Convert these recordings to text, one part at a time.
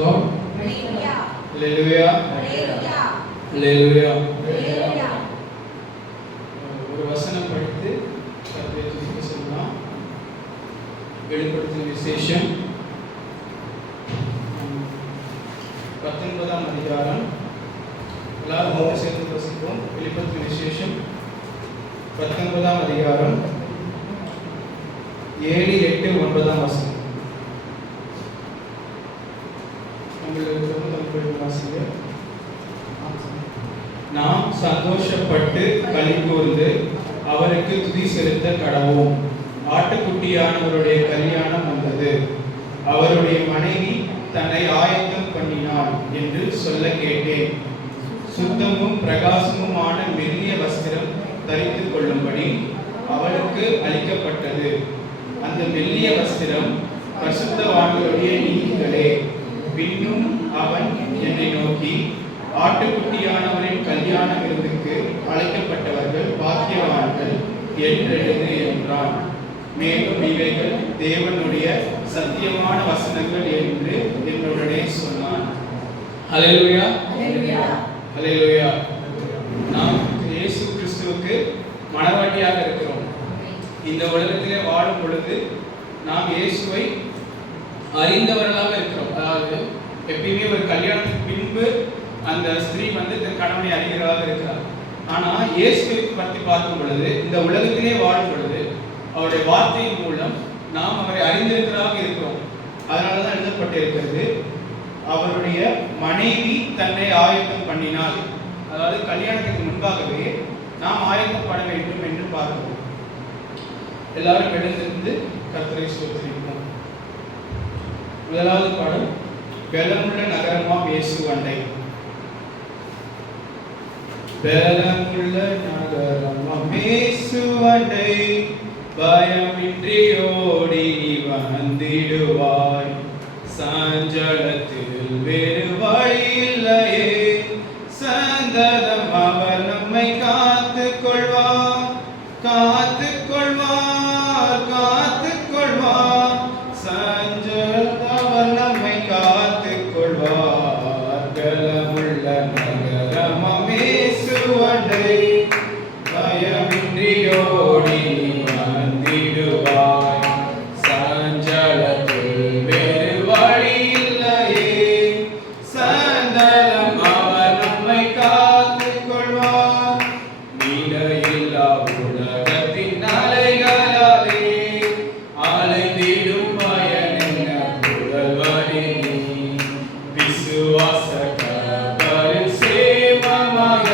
God. Hallelujah. Hallelujah. ஒரு வசனம் படித்து கர்த்தரை துதிக்க சொல்லலாம். வெளிப்படுத்தின விசேஷம் 19ஆம் அதிகாரம். எல்லாரும் ஒன்று சேர்ந்து வாசிப்போம். வெளிப்படுத்தின விசேஷம் 19ஆம் அதிகாரம் 7, 8, 9ஆம் வசனம். நாம் சந்தோஷப்பட்டு களிகூர்ந்து அவருக்கு துதி செலுத்த கடவோம். ஆட்டுக்குட்டியானவருடைய கல்யாணம் வந்தது, அவருடைய மனைவி தன்னை ஆயத்தம் பண்ணினாள் என்று சொல்ல கேட்டேன். சுத்தமும் பிரகாசமுமான மெல்லிய வஸ்திரம் தரித்துக் கொள்ளும்படி அவளுக்கு அளிக்கப்பட்டது. அந்த மெல்லிய வஸ்திரம் பரிசுத்தவான்களுடைய நீதிகளே. பின்னும் அவன் என்னை நோக்கி, ஆட்டுக்குட்டியானவரின் கல்யாண விருந்துக்கு அழைக்கப்பட்டவர்கள் பாக்கியவான்கள் என்றெழுது என்றான். மேலும் இவைகள் தேவனுடைய சத்தியமான வசனங்கள் என்று என்னுடனே சொன்னான். ஹல்லேலூயா, ஹல்லேலூயா. நாம் இயேசு கிறிஸ்துவுக்கு மனவாட்டியாக இருக்கிறோம். இந்த உலகத்திலே வாழும் பொழுது நாம் இயேசுவை அறிந்தவர்களாக இருக்கிறோம். அதாவது எப்பயுமே ஒரு கல்யாணத்துக்கு பின்பு அந்த ஸ்திரீ தன் கணவனை அறிகிறவராக இருக்கிறார். ஆனால் இயேசுவை பற்றி பார்க்கும் பொழுது இந்த உலகத்திலே வாழும் பொழுது அவருடைய வார்த்தையின் மூலம் நாம் அவரை அறிந்திருக்கிறதாக இருக்கிறோம். அதனால தான் எழுதப்பட்டிருக்கிறது, அவருடைய மனைவி தன்னை ஆயத்தம் பண்ணினாள். அதாவது கல்யாணத்துக்கு முன்பாகவே நாம் ஆயத்தப்பட வேண்டும் என்று பார்க்கிறோம். எல்லாரும் எழுந்திருந்து கர்த்தரை ஸ்தோத்திரிப்போம். முதலாவது பாடல், பெலமுள்ள நகரமாம் இயேசு அண்டை. பெலமுள்ள நகரமாம் இயேசு அண்டை, பயமின்றி ஓடி நீ வந்திடுவாய். சஞ்சலத்தில் வேறு வழி இல்லையே, சந்ததம் அவர் நம்மை காத்துக் கொள்வார், காத்துக் கொள்வார், காத்துக் கொள்வார். சஞ்சலத்தில் அவர் நம்மை காத்துக் கொள்வார். பெலமுள்ள நகரமாம் இயேசு அண்டை, பயமின்றி ஓடி நீ வந்திடுவாய். சஞ்சலத்தில் வேறு வழி இல்லையே, சந்ததம் அவர் நம்மை காத்துக் கொள்வார். நீலையில்லா உலகத்தின் அலைகளாலே அலைந்திடும் பயனென்ன புதல்வனே நீ. விசுவாச கப்பலில் சேமமாக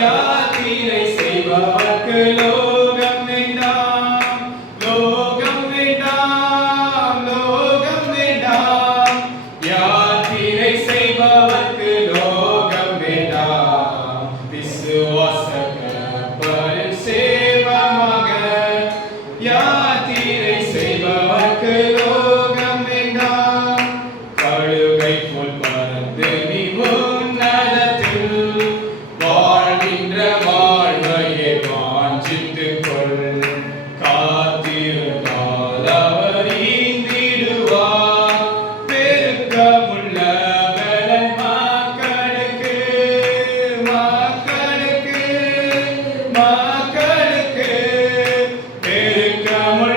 யாத்திரை செய்பவர்க்கு லோகம் வேண்டாம், லோகம் வேண்டாம், லோகம் வேண்டாம். யாத்திரை செய்பவர்க்கு லோகம் வேண்டாம். விசுவாச கப்பலில் சேமமாக யாத்திரை செய்பவர்க்கு லோகம் வேண்டாம். கழுகை போல் பறந்து நீ உன்னதத்தில் வாழ்கின்ற வாழ்வையே வாஞ்சித்துக் கொள். காத்திருந்தால் அவர் ஈந்திடுவார். பெருக்கமுள்ள பலன் மக்களுக்கு, மக்களுக்கு, மக்களுக்கு. பெருக்கமுள்ள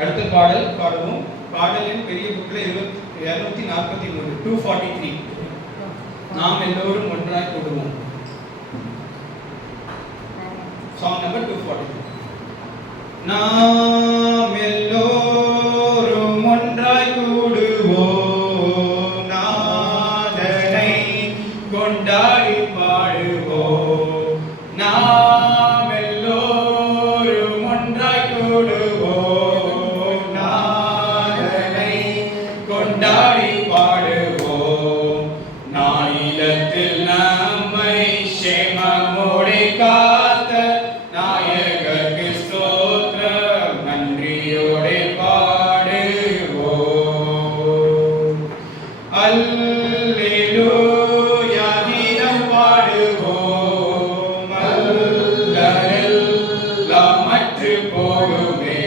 அடுத்த பாடல் பாடுவோம். பாடலின் பெரிய புக்கில் 243 243. நாம் எல்லோரும் ஒன்றாய் கூடுவோம். Song number 243. நாம் எல்லோரும் ஒன்றாய் கூடுவோம், நாதனை கொண்டாடி பாடுவோம். நாம் எல்லோரும் ஒன்றாய் கூடுவோம், நாதனை கொண்டாடி பாடுவோம். நானிலத்தில் நம்மை சேமமோடு காத்த நாயகருக்கு ஸ்தோத்திரம் நன்றியோடு பாடுவோம். அல்லேலூயா கீதம் பாடுவோம், அல்லலெல்லாம் மற்று போகுமே.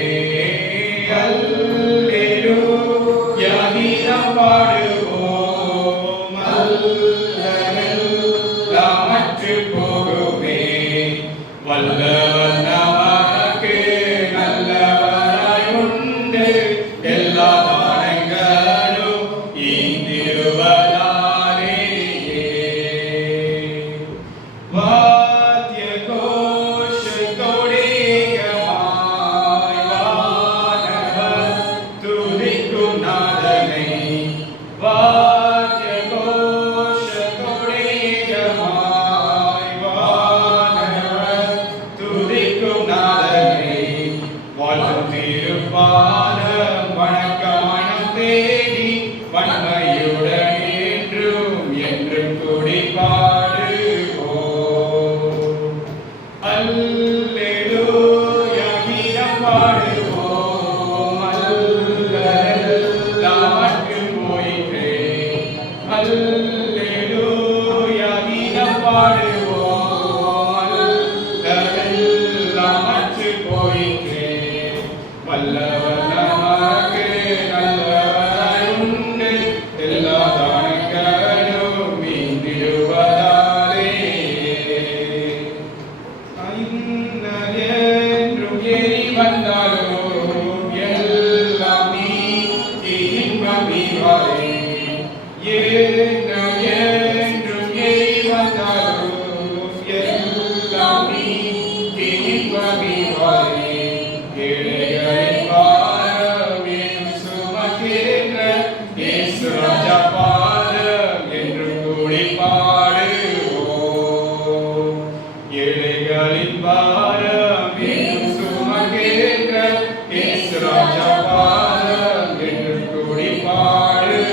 அல்லேலூயா கீதம் பாடுவோம், அல்லலெல்லாம் மற்று போகுமே. வல்லவர் நமக்கு நல்லவராய் உண்டு, எல்லா தானங்களும் ஈந்திடுவதாலே. வாத்திய கோஷத்தோடே வானவர் துதிக்கும் நாதனை. வாத்திய கோஷத்தோடே வானவர் துதிக்கும் நாதனை. வாழ்த்தும் திருப்பாதம் வணக்கமனம் தேடி வன்மையுடன் என்றும் என்றும் கூடி பாடுவோம். அல்லேலூயா கீதம் பாடுவோம், அல்லலெல்லாம் மற்று போயிற்றே. அல்லேலூயா கீதம் பாடுவோம், அல்லலெல்லாம் மற்று போயிற்றே. வல்லவர் நமக்கு நல்லவராய் உண்டு, எல்லா தானங்களும் ஈந்திடுவதாலே. இன்னதென்றும் ஏறி வந்தாலும் எல்லாம் நீக்கி இன்பமிவாரே. என்னதென்றும் ஏறி வந்தாலும் எல்லாம் நீக்கி இன்பமிவாரே. ஏழைகளின் பாரம் என்றும் சுமக்கின்ற இயேசு ராஜா பாதம் என்றும் கூடி பாடுவோம். ஏழைகளின் பாரம் என்றும் சுமக்கின்ற இயேசு ராஜா பாதம் என்றும் கூடி பாடுவோம்.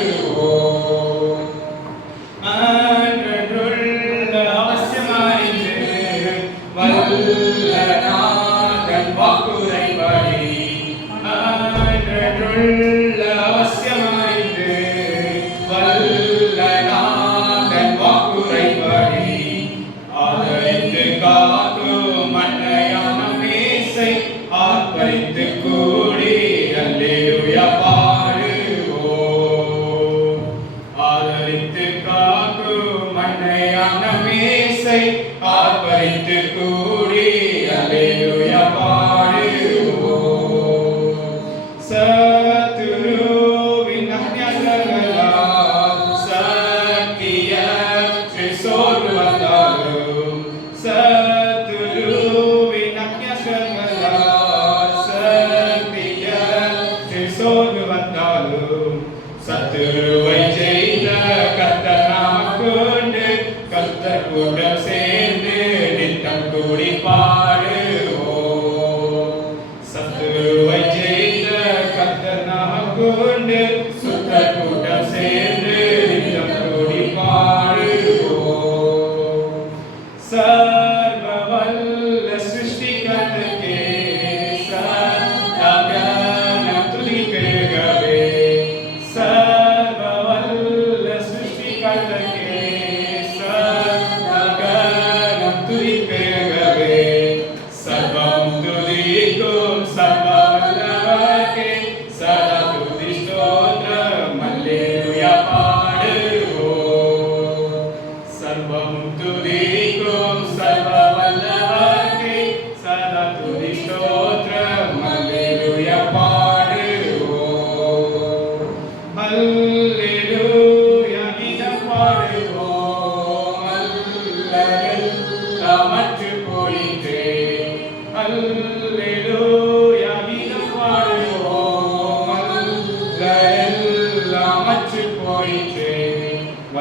அன்றன்றுள்ள அவசியமாயிற்று வல்ல நாதன் வாக்குரைப்படி. அன்றன்றுள்ள அவசியமாயிற்று வல்ல நாதன் வாக்குரைப்படி. ஆதரித்து காக்கும் அன்னையான மேசை ஆர்ப்பரித்து கூடி அல்லேலூயா பாடுவோம். ஆதரித்து காக்கும் அன்னையான மேசை ஆர்ப்பரித்து கூடி அல்லேலூயா பாடுவோம். சத்துவ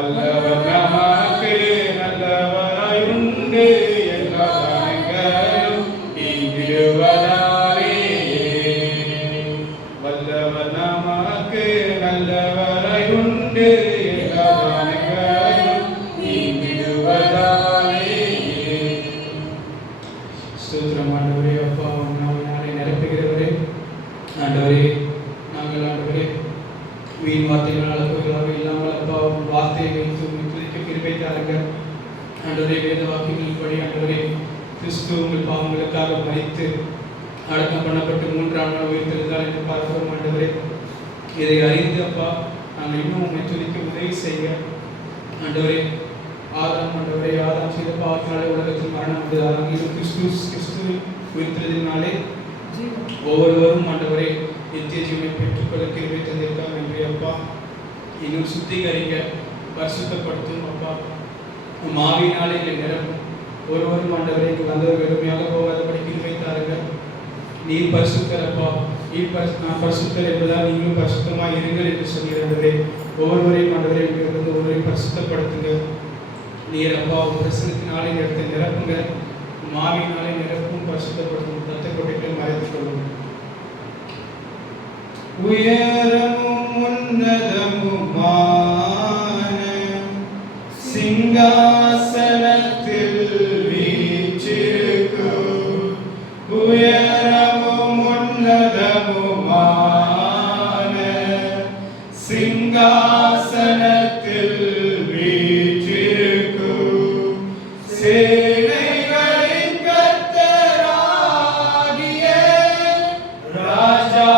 வல்லவர் நமக்கு நல்லவராயுண்டு எல்லா தானங்களும் ஈந்திடுவதாலே. வல்லவர் நமக்கு நல்லவராயுண்டு எல்லா தானங்களும் ஈந்திடுவதாலே. ஸ்தோத்திரம் ஆண்டவரே. அப்பா நாளை நிரப்புகிறவரே ஆண்டவரே, நாங்கள் ஆண்டவரே வீண் வார்த்தைகளால் அற்புதமாக இல்லாமல் அப்பா வார்த்தையை வைத்து துதிக்க கிருபை தாருங்கள் ஆண்டவரே. வேத வாக்கியங்களின்படி ஆண்டவரே கிறிஸ்து உங்கள் பாவங்களுக்காக மரித்து அடக்கம் பண்ணப்பட்டு 3ஆம் நாள் உயிர்த்தெழுந்தார் என்று பார்க்கிறோம் ஆண்டவரே. இதை அறிந்து அப்பா நாங்கள் இன்னும் உண்மை துதிக்க உதவி செய்ய ஆண்டவரே. ஆதாம் செய்த பாவத்தினாலே உலகத்தில் மரணம் வந்தது. கிறிஸ்து உயிர்த்தெழுதினாலே ஒவ்வொருவரும் ஆண்டவரே நித்திய ஜீவனை பெற்றுக்கொள்ள கிருபை தந்திருக்கார் என்று அப்பா. இன்னும் சுத்திகரிங்க, பரிசுத்தப்படுத்தும் அப்பா. மாவினாலே இல்லை நிரப்பும். ஒருவரும் ஆண்டவரை இங்கு வந்தவர் வெறுமையாக போகாதபடி கிருபை தாருங்க. நீர் பரிசுத்தர் அப்பா. நான் பரிசுத்தர் என்பதால் நீங்களும் பரிசுத்தமாக இருங்கள் என்று சொல்கிறே. ஒவ்வொருவரையும் ஆண்டவரை இங்கிருந்து ஒருவரையும் பரிசுத்தப்படுத்துங்க. நீர் அப்பா பிரசனத்தினாலே இந்த இடத்தை நிரப்புங்க. மாவினாலே நிரப்பும், பரிசுத்தப்படுத்தும். ரத்த கொட்டைகளை மறைத்துக் கொள்ளும். உயரமும் உன்னதமுமான சிங்காசனத்தில் வீற்றிருக்கும். உயரமும் உன்னதமுமான சிங்காசனத்தில் வீற்றிருக்கும். சேனைகளின் கர்த்தராகிய ராஜா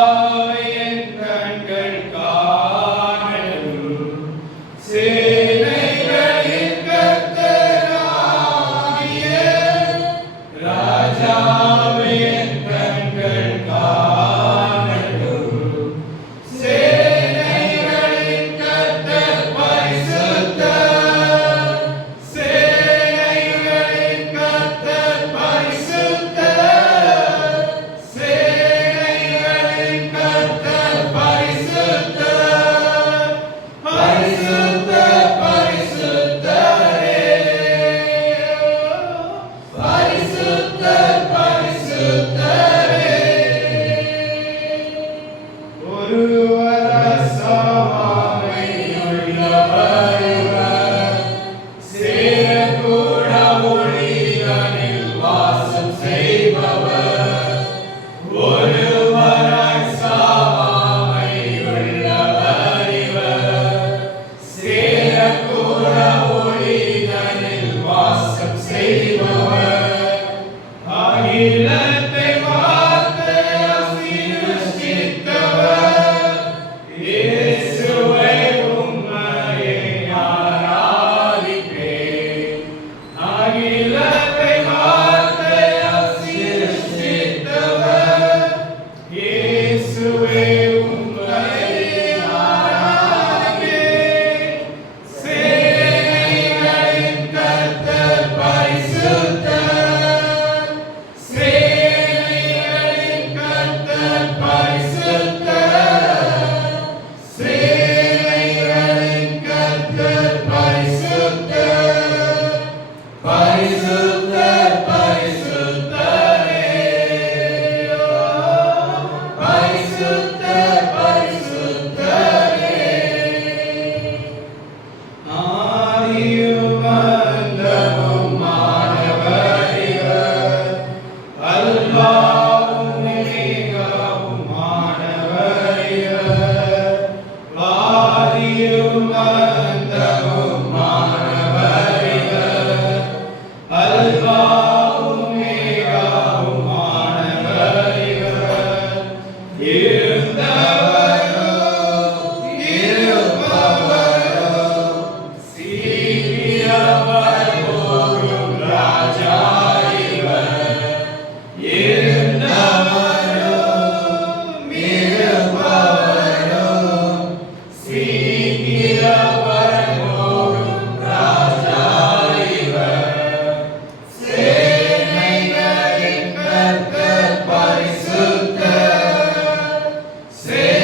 Say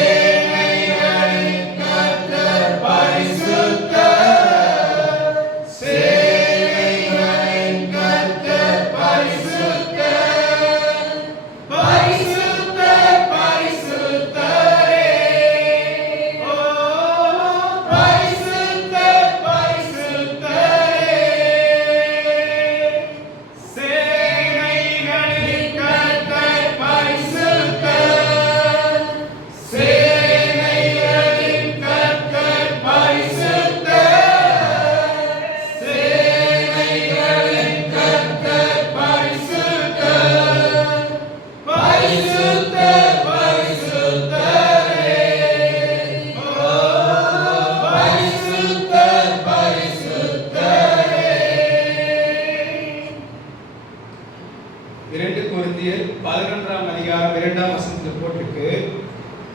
வசனத்தில் போட்டிருக்கு,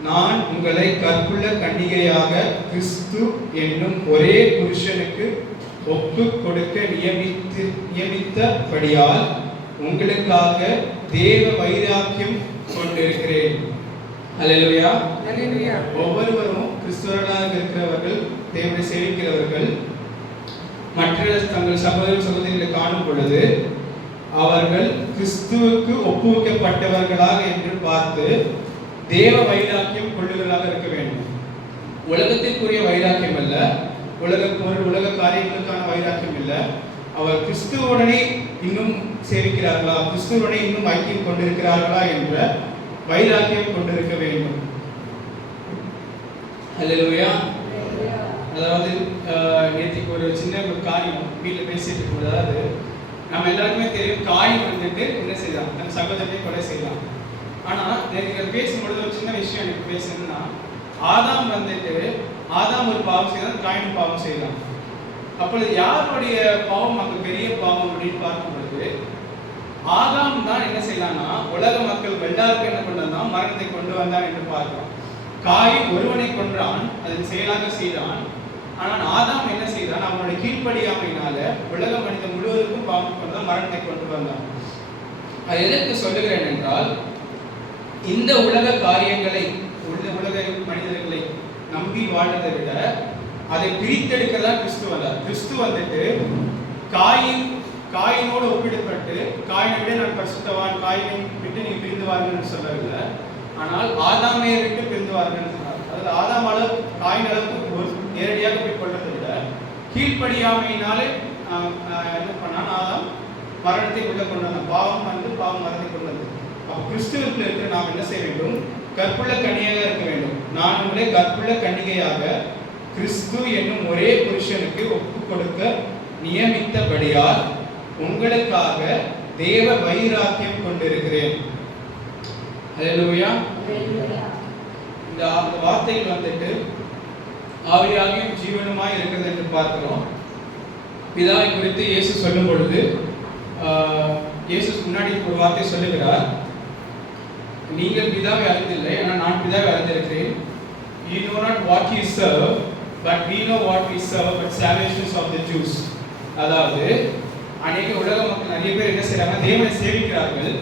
நான் உங்களை கற்புள்ள கன்னிகையாக கிறிஸ்து என்னும் ஒரே புருஷனுக்கு ஒப்பு கொடுக்க நியமித்தபடியால் உங்களுக்காக தேவ வைராக்கியம் கொண்டிருக்கிறேன். அல்லேலூயா. ஒவ்வொருவரும் கிறிஸ்தவர்களாக இருக்கிறவர்கள், தேவனை சேவிக்கிறவர்கள், மற்ற தங்கள் சகோதர சகோதரிகளை காணும் பொழுது அவர்கள் கிறிஸ்துவுக்கு ஒப்புவிக்கப்பட்டவர்களாக என்று பார்த்து தேவ வைராக்கியம் கொள்ளுதலாக இருக்க வேண்டும். உலகத்திற்குரிய வைராக்கியம் அல்ல, உலக பொருள் உலக காரியங்களுக்கான வைராக்கியம் இல்லை. அவர் கிறிஸ்துவுடனே இன்னும் சேவிக்கிறார்களா, கிறிஸ்துவுடனே இன்னும் ஐக்கியம் கொண்டிருக்கிறார்களா என்ற வைராக்கியம் கொண்டிருக்க வேண்டும். அல்லேலூயா. அதாவது நேற்றுக்கு ஒரு சின்ன ஒரு காரியம் வீட்டில் பேசிட்டு இருக்கும்போது, அதாவது நம்ம எல்லாருக்குமே தெரியும், காய் வந்துட்டு என்ன செய்யலாம், நம்ம சகோதரனை கொலை செய்யலாம். ஆனால் நேற்று பேசும்பொழுது ஒரு சின்ன விஷயம் எனக்கு பேசணும்னா, ஆதாம் வந்துட்டு ஆதாம் ஒரு பாவம் செய்யலாம், காயின் பாவம் செய்யலாம். அப்பொழுது யாருடைய பாவம் அங்கே பெரிய பாவம் அப்படின்னு பார்க்கும் பொழுது ஆதாம் தான் என்ன செய்யலாம்னா, உலக மக்கள் எல்லாருக்கும் என்ன கொண்டு வந்தான், மரணத்தை கொண்டு வந்தான் என்று பார்க்கிறோம். காயின் ஒருவனை கொன்றான், அதன் செயலாக செய்தான். ஆனால் ஆதாம் என்ன செய்தான், அவனுடைய கீழ்ப்படியாமையினால உலக மனிதன் முழுவதற்கும் பாவம் கொண்டு மரணத்தை கொண்டு வந்தான். அது எதற்கு சொல்லுகிறேன் என்றால், இந்த உலக காரியங்களை உலக மனிதர்களை நம்பி வாழ்வதை விட அதை பிரித்தெடுக்கதான் கிறிஸ்து வந்தார். கிறிஸ்து வந்துட்டு காயினோடு ஒப்பிடப்பட்டு, காயினை விட நான் பரிசுத்தவான், காயினை விட்டு நீ பிரிந்து வாருங்கள் சொல்லவில்லை, ஆனால் ஆதாமை விட்டு பிரிந்து வாருங்கள் சொன்னார். அதாவது ஆதாமால காயின் அளவுக்கு நேரடியாக போய் கொள்றதை விட கீழ்ப்படியாமையினாலே என்ன பண்ணான், ஆதாம் மரணத்தை கொண்டு வந்தான். பாவம் வந்து பாவம் மரணத்தை கொண்டு வந்தது. அப்போ கிறிஸ்துவுக்குள்ள இருக்கிற நாம் என்ன செய்ய வேண்டும், கற்புள்ள கன்னிகையாக இருக்க வேண்டும். நான் உங்களை கற்புள்ள கன்னிகையாக கிறிஸ்து என்னும் ஒரே புருஷனுக்கு ஒப்பு கொடுக்க நியமித்தபடியால் உங்களுக்காக தேவ வைராக்கியம் கொண்டிருக்கிறேன். அல்லேலூயா. இந்த வார்த்தைகள் வந்துட்டு ஆவியாகியும் ஜீவனுமாய் இருக்கிறது என்று பார்க்கிறோம். பிதாவை குறித்து இயேசு சொல்லும் பொழுது இயேசு முன்னாடி ஒரு வார்த்தை சொல்லுகிறார், நீங்கள் பிதாவை அறிந்தில்லை, ஆனால் நான் பிதாவை அறிந்திருக்கிறேன். You know not what you serve, but we know what we serve, but salvation is of the Jews. அதாவது அநேக உலக மக்கள் நிறைய பேர் என்ன செய்றாங்க, தேவனை சேவிக்கிறார்கள்,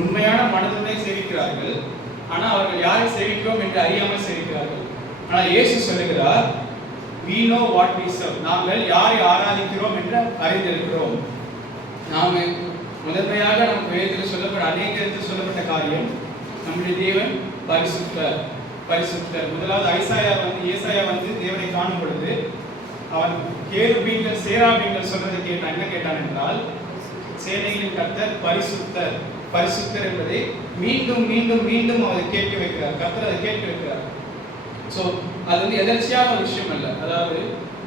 உண்மையான மனதுடனே சேவிக்கிறார்கள், ஆனால் அவர்கள் யாரை சேவிக்கிறோம் என்று அறியாமல் சேவிக்கிறார்கள். ஆனால் இயேசு சொல்லுகிறார், we know what we serve, நாங்கள் யாரை ஆராதிக்கிறோம் என்று அறிந்திருக்கிறோம். நாம் முதன்மையாக நமக்கு வேதத்தில் சொல்லப்பட்ட அநேக இடத்தில் சொல்லப்பட்ட காரியம், நம்முடைய தேவன் பரிசுத்தர் பரிசுத்தர். முதலாவது ஏசாயா வந்து தேவனை காணும் பொழுது அவன் கேருபீன்கள் சேராபீன்கள் சொல்றதை கேட்டான். என்ன கேட்டான் என்றால், சேனைகளின் கர்த்தர் பரிசுத்தர் பரிசுத்தர் என்பதை மீண்டும் மீண்டும் மீண்டும் அதை கேட்க வைக்கிறார். கர்த்தர் அதை கேட்க வைக்கிறார். ஸோ அது வந்து எதர்ச்சியான ஒரு விஷயம் அல்ல. அதாவது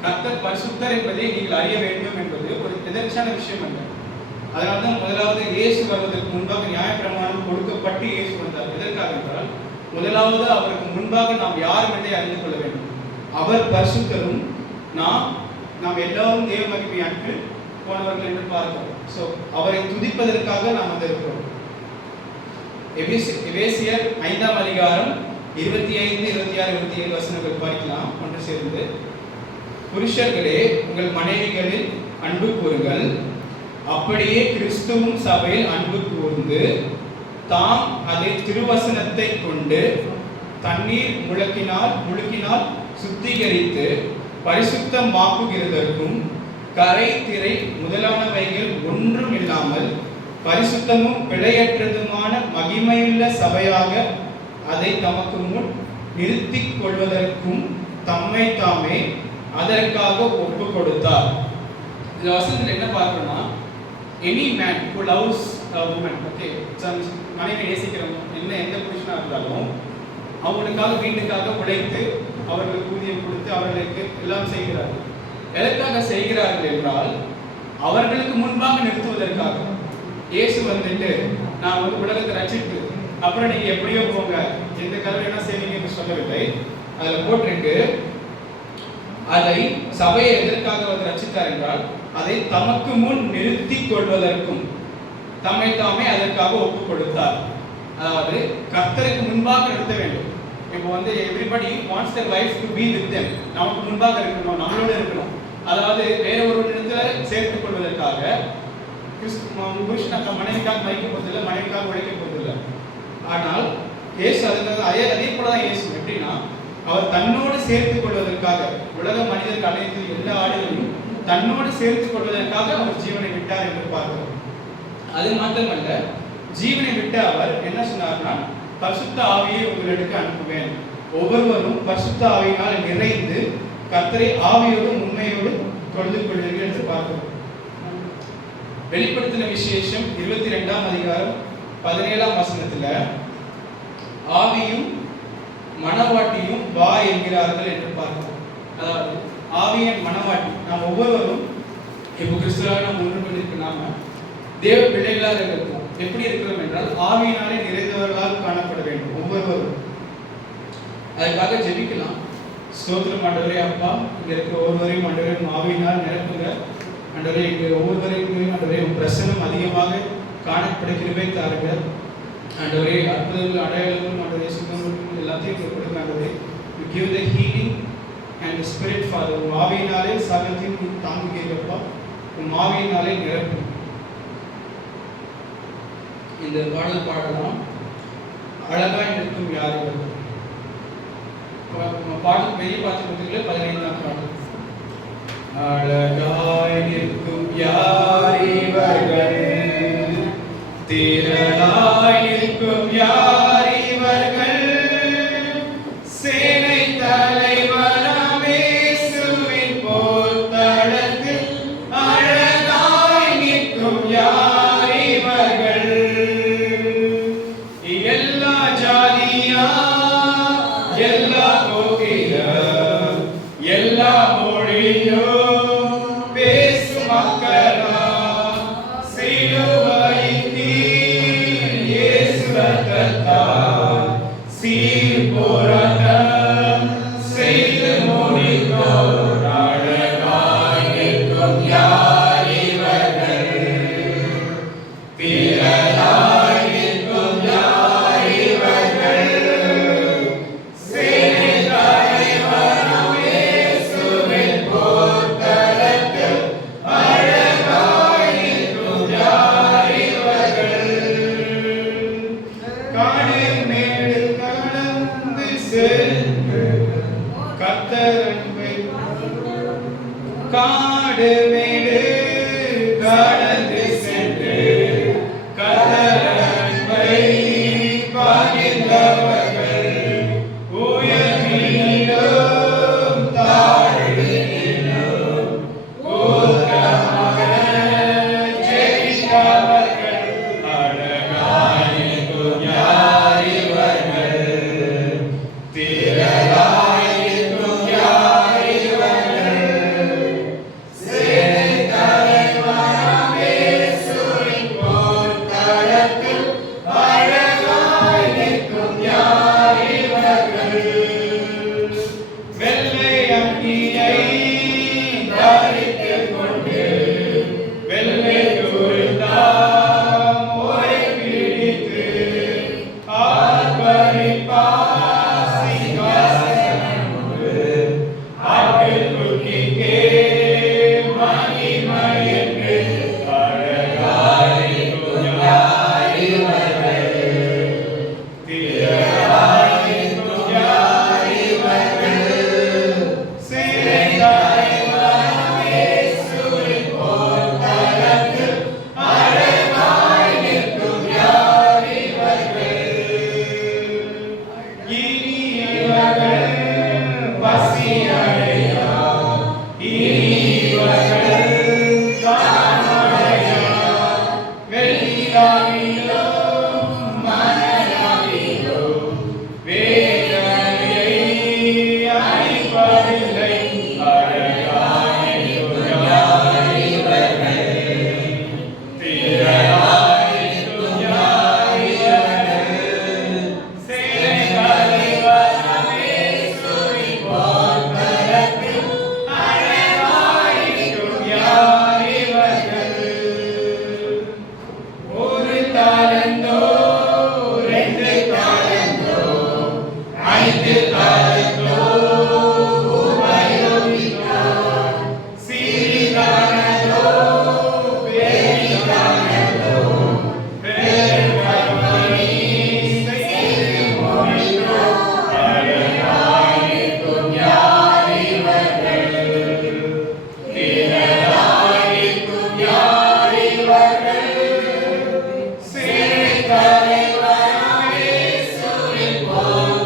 கர்த்தர் பரிசுத்தர் என்பதை நீங்கள் அறிய வேண்டும் என்பது ஒரு எதர்ச்சியான விஷயம் அல்ல. அதனால தான் முதலாவது இயேசு வருவதற்கு முன்பாக நியாயப்பிரமாணம் கொடுக்கப்பட்டு இயேசு வந்தார். எதற்காக என்றால், முதலாவது அவருக்கு முன்பாக நாம் யார் என்பதை அறிந்து கொள்ள வேண்டும். அவர் பரிசுத்தரும் நாம் எல்லாரும் தேவ மகிமை அன்று போனவர்கள் என்று பார்க்கிறோம். ஸோ அவரை துதிப்பதற்காக நாம் வந்திருக்கிறோம். எபேசியர் 5ஆம் அதிகாரம் 25, 26, 27 வசனங்கள் பார்க்கலாம் ஒன்று சேர்ந்து. புருஷர்களே, உங்கள் மனைவிகளில் அன்பு கூறுங்கள், அப்படியே கிறிஸ்துவும் சபையில் அன்பு கூர்ந்து தாம் அதை திருவசனத்தை கொண்டு தண்ணீர் முழுக்கினால் சுத்திகரித்து பரிசுத்தமாக்குகிறதற்கும் கரை திரை முதலானவைகள் ஒன்றும் இல்லாமல் பரிசுத்தமும் பிழையற்றதுமான மகிமையுள்ள சபையாக அதை தமக்கு முன் நிறுத்திக் கொள்வதற்கும் தம்மை தாமே அதற்காக ஒப்பு கொடுத்தார். இந்த வசனத்தில் என்ன பார்க்கணும்னா, any man who loves a woman, okay, மனைவி நேசிக்கிறவங்க எந்த புருஷனாக இருந்தாலும் அவங்களுக்காக வீட்டுக்காக உழைத்து அவர்களுக்கு ஊதியம் கொடுத்து அவர்களுக்கு எல்லாம் செய்கிறார்கள். எதற்காக செய்கிறார்கள் என்றால், அவர்களுக்கு முன்பாக நிறுத்துவதற்காக. இயேசு வந்துட்டு நான் வந்து உலகத்தை ரட்சித்து அப்புறம் நீங்க எப்படியோ போங்க, எந்த கதவை என்ன செய்வீங்க என்று சொல்லவில்லை. அதில் போட்டிருக்கு, அதை சபையை எதற்காக வந்து ரட்சித்தார் என்றால், அதை தமக்கு முன் நிறுத்திக் கொள்வதற்கும் தம்மை தாமே அதற்காக ஒப்புக் கொடுத்தார். அதாவது கர்த்தருக்கு முன்பாக நிறுத்த வேண்டும். இப்போ வந்து everybody wants their wife to be with them. நமக்கு முன்பாக இருக்கணும், நம்மளோட இருக்கணும். அதாவது வேற ஒரு இடத்துல சேர்த்துக் கொள்வதற்காக புருஷன் மனைவிக்காக மறிக்க போறதில்லை, மனைவிக்காக உழைக்க போறதில்லை. ஆனால் இயேசு அதுக்காக அதே போல தான் இயேசு எப்படின்னா அவர் தன்னோடு சேர்த்துக் கொள்வதற்காக உலக மனிதர்கள் அனைத்து எல்லா ஆடுகளையும் தன்னோடு சேர்த்துக் கொள்வதற்காக அவர் ஜீவனை விட்டார் என்று பார்க்கிறோம். அது மாத்திரமல்ல, ஜீவனை விட்ட அவர் என்ன சொன்னார்னா பரிசுத்த ஆவியை உங்களுக்கு அனுப்புவேன், ஒவ்வொருவரும் பரிசுத்த ஆவியினால் நிறைந்து கர்த்தரை ஆவியோடும் உண்மையோடும் தொழுது கொள்வீர்கள் என்று பார்க்கிறோம். வெளிப்படுத்தின விசேஷம் 22ஆம் அதிகாரம் 17ஆம் வசனத்துல ஆவியும் மணவாட்டியும் வா என்கிறார்கள் என்று பார்க்கிறோம். அதாவது ஆவியின் மணவாட்டி நாம் ஒவ்வொருவரும் இப்போ கிறிஸ்துவாக நாம் ஒன்று பண்ணியிருக்க நாம தேவ பிள்ளைகளாக இருக்கிறோம். எப்படி இருக்கிறோம் என்றால் ஆவியினாலே நிறைந்தவர்களாக காணப்பட வேண்டும் ஒவ்வொருவரும். அதுக்காக ஜெபிக்கலாம். ஸ்தோத்திரம் ஆண்டவரே, அப்பா இங்க இருக்கிற ஒவ்வொருவரையும் ஆண்டவரையும் ஆவியினால் நிரப்புங்க. ஆண்டவரே இங்க ஒவ்வொருவரையும் ஆண்டவரே பிரசனம் அதிகமாக காணப்பட கிருபை தாருங்க. ஆண்டவரே அற்புதங்கள் அடையாளங்களும் ஆண்டவரே சுத்தங்களும் எல்லாத்தையும் கொடுங்க. ஆண்டவரே you give the healing and the spirit Father. உம் ஆவியினாலே சகலத்தையும் தாங்குகிறப்பா, உம் ஆவியினாலே நிரப்பும். இந்த பாடல் பாடலாம். அழகாய் நிற்கும் யார் இவர். பாடல் பெரிய பாத்திரத்திலே 15ஆம் பாடல். அழகாய் நிற்கும் யார் இவர்கள், திரளாய் நிற்கும் யார் இவர்கள், சேனை தலைவராம் இயேசுவின் போர்த்தளத்தில் அழகாய் நிற்கும் யார் இவர்கள். எல்லா ஜாதியா எல்லா கோத்திரா எல்லா மொழியோ பேசும் மக்களா சிலுவையின் கீழ் இயேசு ரத்தத்தால் சீர் போராட்டம் செய்து முடித்தோர் அழகாய் நிற்கும் யார் இவர்கள், திரளாய் நிற்கும் யார் இவர்கள், சேனை தலைவராம் இயேசுவின் போர்த்தளத்தில் அழகாய் நிற்கும் யார் இவர்கள். காடு மேடு கடந்து சென்று கர்த்தர் அன்பை, காடு மேடு கடந்து சென்று கர்த்தர் அன்பை பகிர்ந்தவர்கள், உயர்விலும் தாழ்விலும் ஊக்கமாக ஜெயித்தவர்கள், அழகாய் நிற்கும் யார் இவர்கள், திரளாய் நிற்கும் யார் இவர்கள், சேனை தலைவராம் இயேசுவின் போர்த்தளத்தில் அழகாய் நிற்கும் யார் Hallelujah.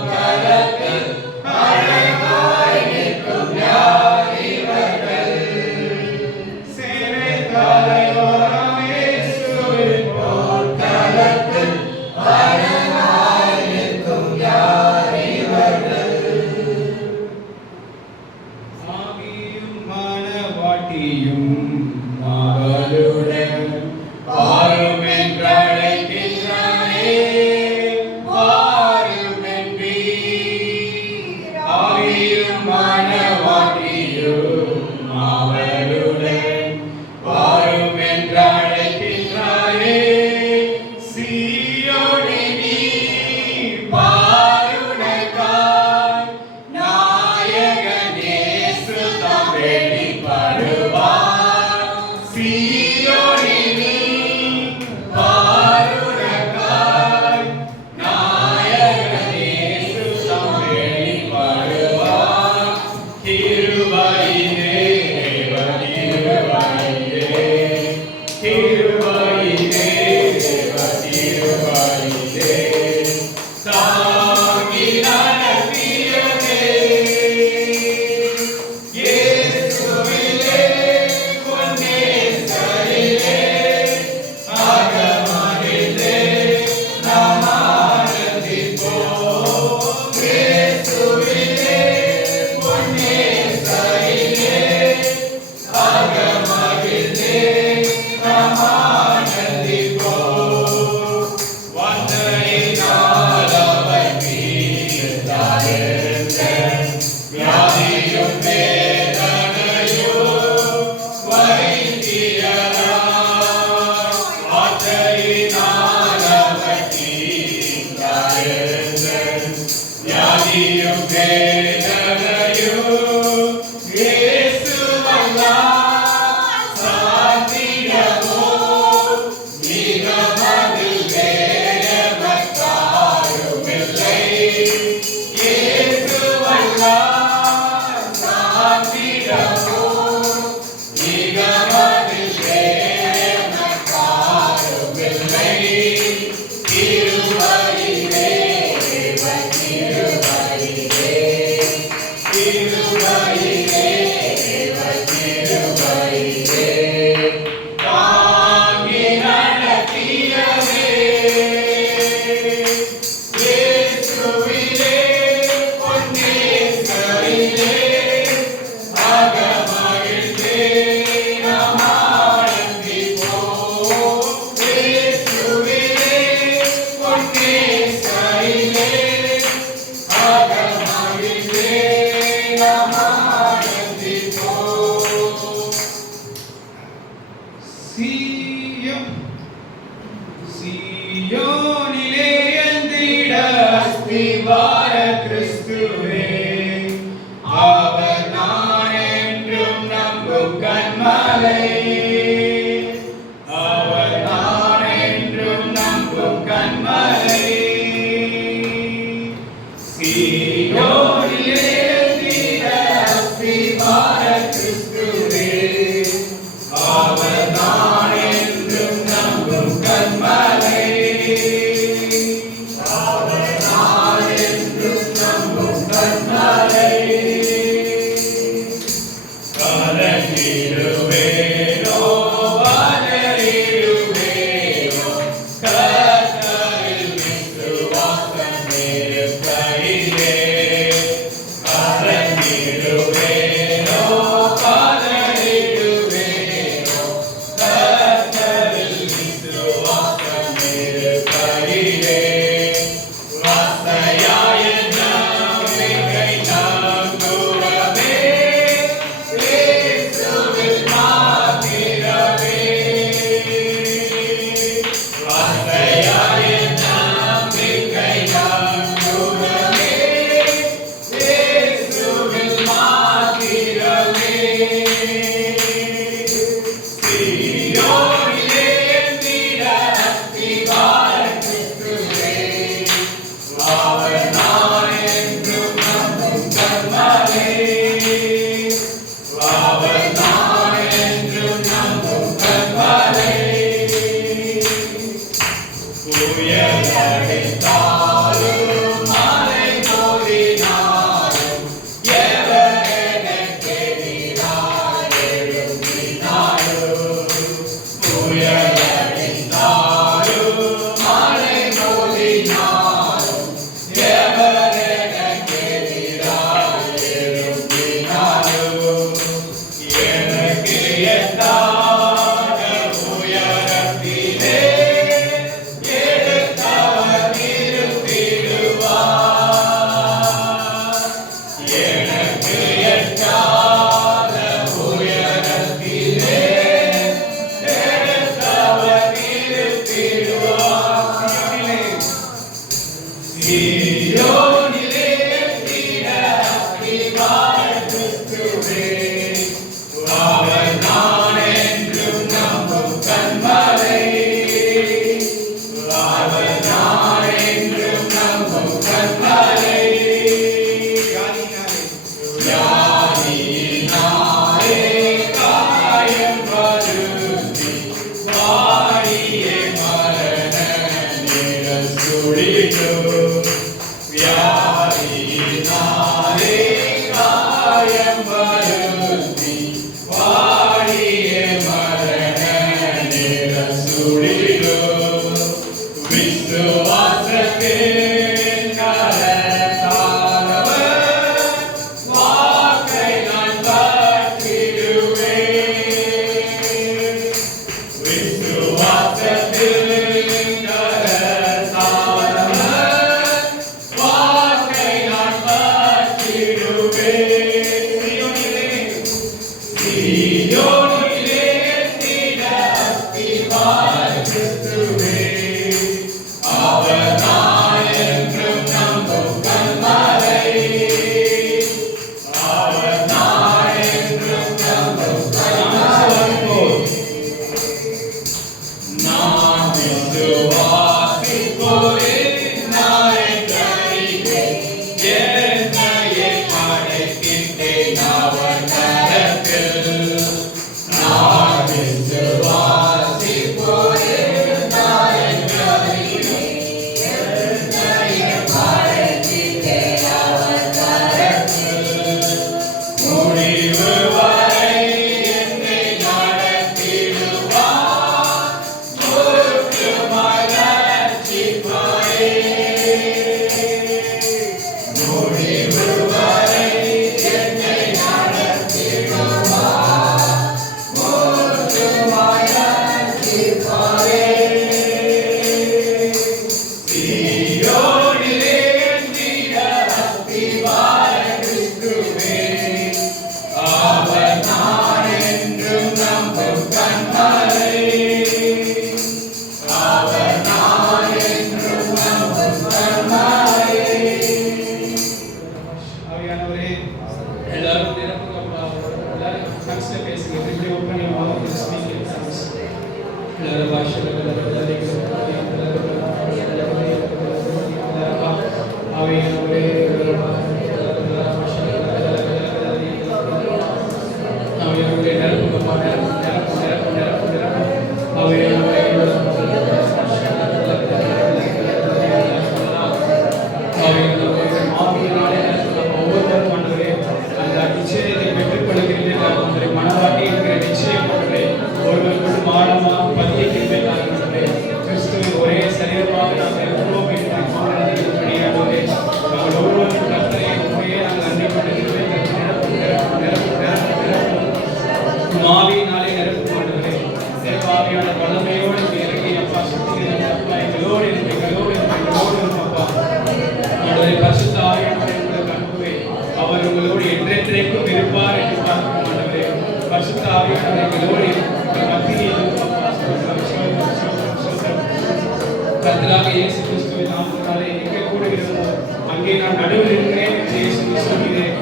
கர்த்தராக இயேசு கிறிஸ்துவின் நாமத்தினாலே எங்கே கூடுகிறோமோ அங்கே நான் நடுவில் இருக்கிறேன் என்று இயேசு சொல்கிறேன்.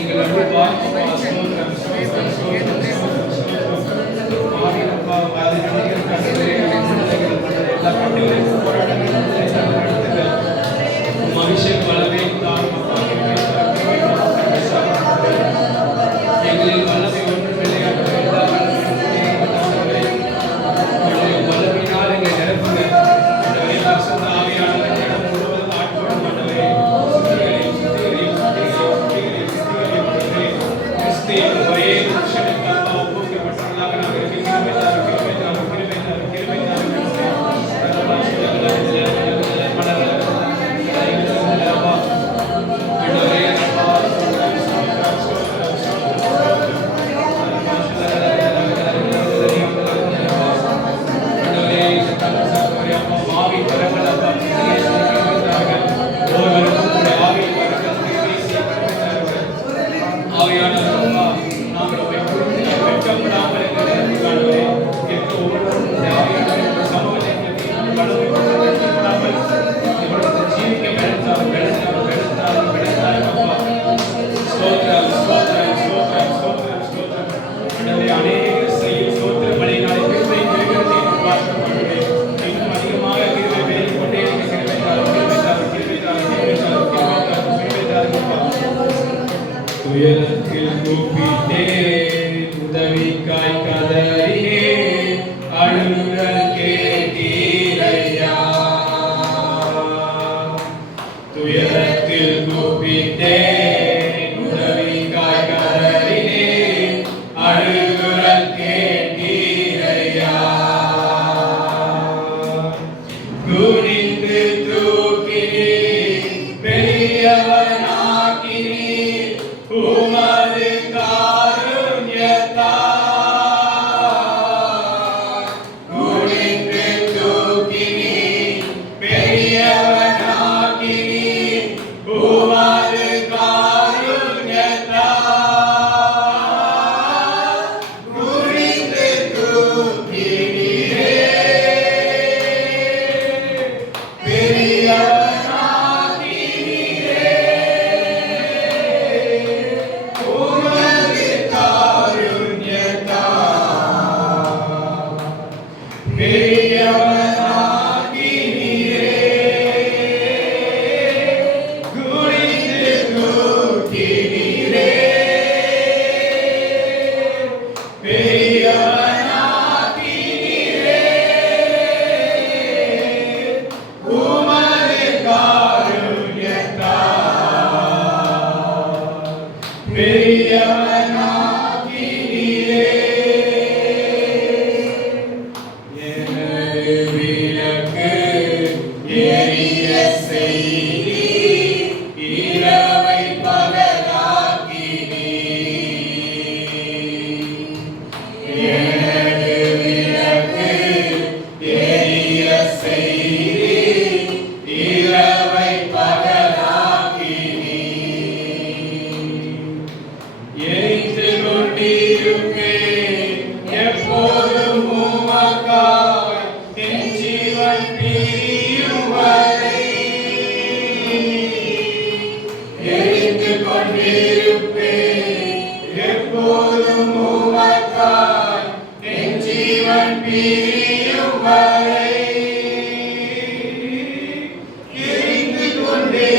எங்கள் அன்பு வாழ்க்கை ஸ்தோத்திரம் ஸ்தோத்திரம் ஸ்தோத்திரம் ஸ்தோத்திரம் ஸ்தோத்திரம் ஆவியப்பா அதை நினைக்கிற கண்டவரே எல்லா கண்டிகளுக்கும் போராட்டங்களும் நடத்துங்கள். மனுஷன் வளமே எங்களில் வல்லமை ஒன்று விளையாட்டு வல்லமையினால் எங்களை நிரப்புங்க. ஆவியானவர் இடம் முழுவதும் ஆட்கொள்ளும் ஆண்டவரே. கிறிஸ்து ஒரே மனுஷனுக்கு துயரத்தில் கூப்பிட்டே உதவிக்காய் கதறினே அழுகுரல் கேட்டீரையா. துயரத்தில் கூப்பிட்டே உதவிக்காய் கதறினே அழுகுரல் கேட்டீரையா. குனிந்து தூக்கினே பெரியவனாக்கினே உமது காருண்யத்தால். குனிந்து தூக்கினே பெரியவனாக்கினே உமது காருண்யத்தால். குனிந்து தூக்கினீரே பெரியவனாக்கினீரே உமது காருண்யத்தால். பெரியவனாக்கினீரே குனிந்து தூக்கினீரே பெரியவனாக்கினீரே உமது காருண்யத்தால். பெரியவனாக்கினீரே. எனது விளக்கு எரிய செய்தீர், இரவை பகலாக்கினீர். எனது விளக்கு எரிய செய்தீர், இரவை பகலாக்கினீர். எரிந்து கொண்டிருப்பேன் எப்போதும் உமக்காய், என் ஜீவன் பிரியும் வரை. எரிந்து கொண்டிருப்பேன் எப்போதும் உமக்காய், என் ஜீவன் பிரியும் வரை. எரிந்து கொண்டே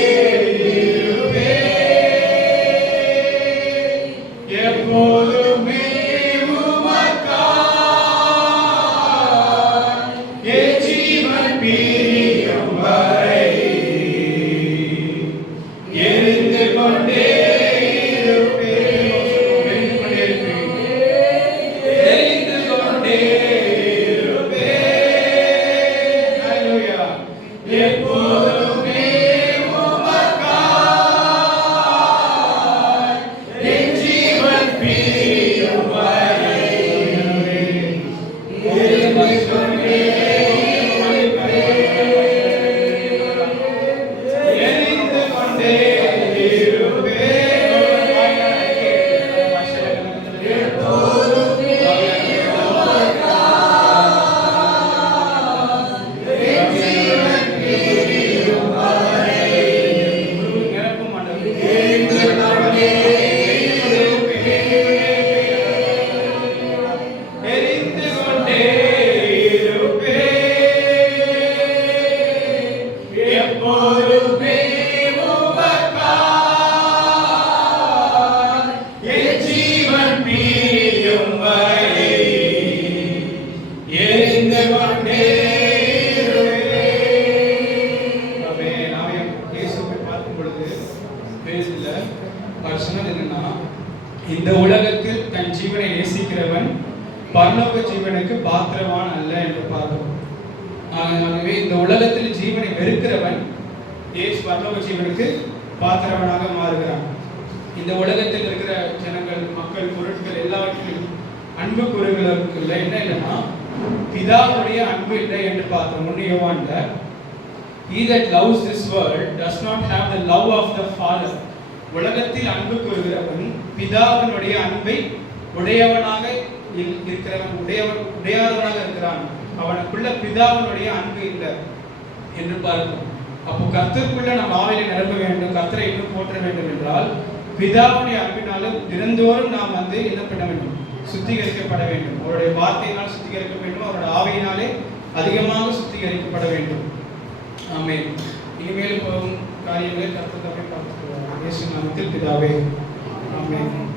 இருப்பேன் எப்போதுமே உமக்காய், என் ஜீவன் பிரியும் வரை. எரிந்து கொண்டே இருப்பேன். எரிந்து கொண்டே இருப்பேன். ஹல்லேலூயா. எப்போதுமே உமக்காய், என் ஜீவன் பிரியும் வரை. எரிந்து கொண்டே எரிந்து கொண்டே எப்போதுமே உமக்காய், என் ஜீவன் பிரியும் வரை. எரிந்து கொண்டே இருப்பேன். நாம் இயேசுவை பார்க்கும் பொழுது பேசல அவர் சொன்னது என்னன்னா, இந்த உலகத்தில் தன் ஜீவனை நேசிக்கிறவன் பரலோக ஜீவனுக்கு பாத்திரவான் அல்ல என்று பார்க்கிறோம். ஆகவே இந்த உலகத்தில் ஜீவனை வெறுக்கிறவன் இயேசு பரலோக ஜீவனுக்கு பாத்திரவனாக மாறுகிறான். இந்த உலகத்தில் இருக்கிற ஜனங்கள், மக்கள், பொருட்கள் எல்லாவற்றிலும் அன்பு கூறுகளுக்குள்ள என்ன இல்லைன்னா பிதாவுடைய அன்பு இல்லை என்று பார்த்தோம். முன்னியவான்ல he that loves this world does not have the love of the Father. உலகத்தில் அன்பு கூறுகிறவன் பிதாவினுடைய அன்பை உடையவனாக இருக்கிறவன் உடையாதவனாக இருக்கிறான். அவனுக்குள்ள பிதாவினுடைய அன்பு இல்லை என்று பார்க்கிறோம். அப்போ கர்த்தருக்குள்ள நம்ம ஆவியை நிரப்ப வேண்டும், கர்த்தரை இன்னும் போற்ற வேண்டும் என்றால் பிதாவுடைய அன்பினாலும் தினந்தோறும் நாம் என்ன பண்ண வேண்டும்? சுத்திகரிக்கப்பட வேண்டும். அவருடைய வார்த்தையினால் சுத்திகரிக்க வேண்டும், அவருடைய ஆவியினாலே அதிகமாக சுத்திகரிக்கப்பட வேண்டும். ஆமென். இனிமேல் போகும் காரியங்களை கர்த்தர் தாமே பார்த்துக் கொள்வார். இயேசு நாமத்தில் பிதாவே. ஆமென்.